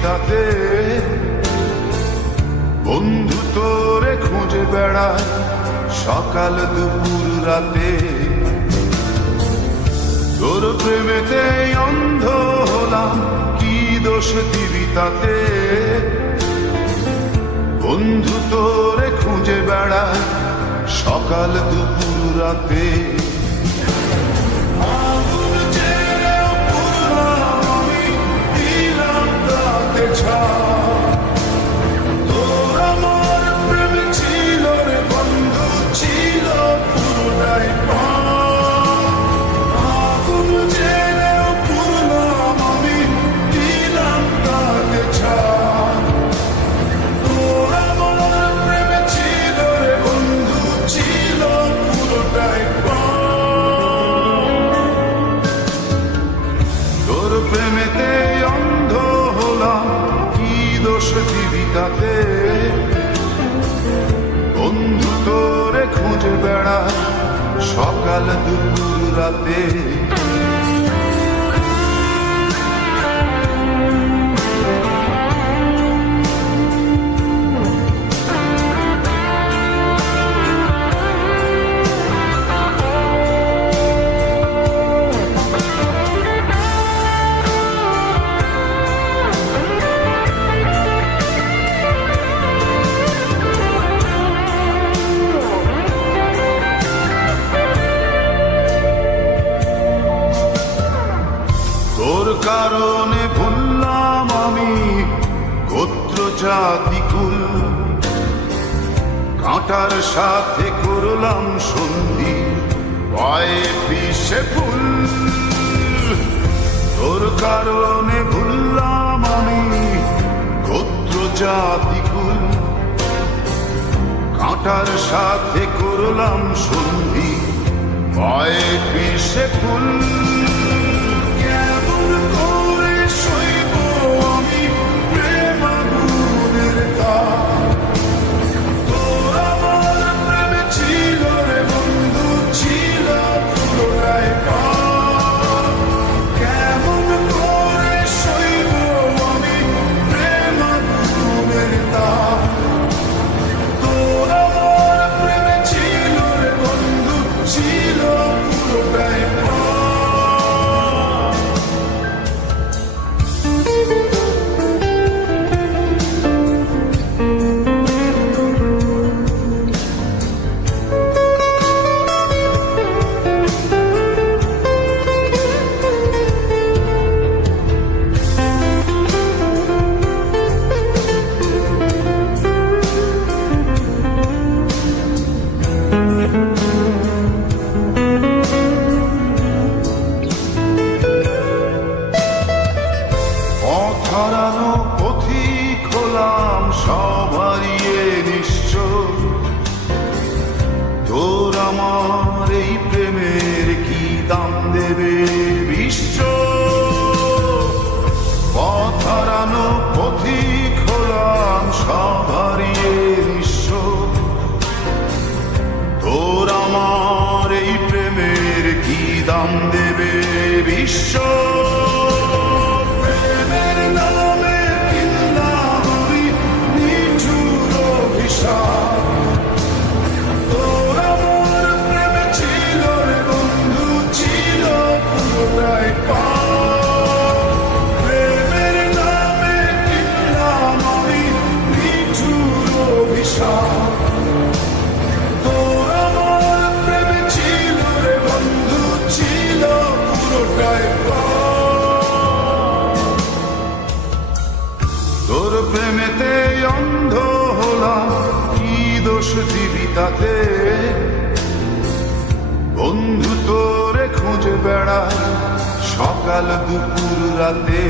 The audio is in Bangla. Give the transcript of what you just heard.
জীবিতাতে, বন্ধু তোরে খুঁজে বেড়ায় সকাল দুপুর রাতে। তোর প্রেমেতে অন্ধ হলাম, কি দোষ দিবি তাতে? বন্ধু তোরে খুঁজে বেড়ায় সকাল দুপুর রাতে। প্রেমেতে অন্ধ হলাম, কি দোষ দিবি তাতে? বন্ধু তোরে খুঁজে বেড়ায় সকাল দুপুর রাতে। তোর কারণে ভুললাম আমি গোত্র জাতি কুল, কাঁটার সাথে করলাম সন্ধি পায়ে পিষে ফুল। তোর কারণে ভুললাম আমি গোত্র জাতি কুল, কাঁটার সাথে করলাম সন্ধি পায়ে পিষে ফুল। হারানো পথিক হলাম সব হারিয়ে নিঃস্ব, তোর আমার এই প্রেমের কি দাম দেবে বিশ্ব? পথ হারানো পথিক হলাম সব হারিয়ে নিঃস্ব, তোর আমার এই প্রেমের কি দাম দেবে বিশ্ব? তোর প্রেমেতে অন্ধ হলাম, কি দোষ দিবি তাতে? বন্ধু তোরে খুঁজে বেড়ায় সকাল দুপুর রাতে।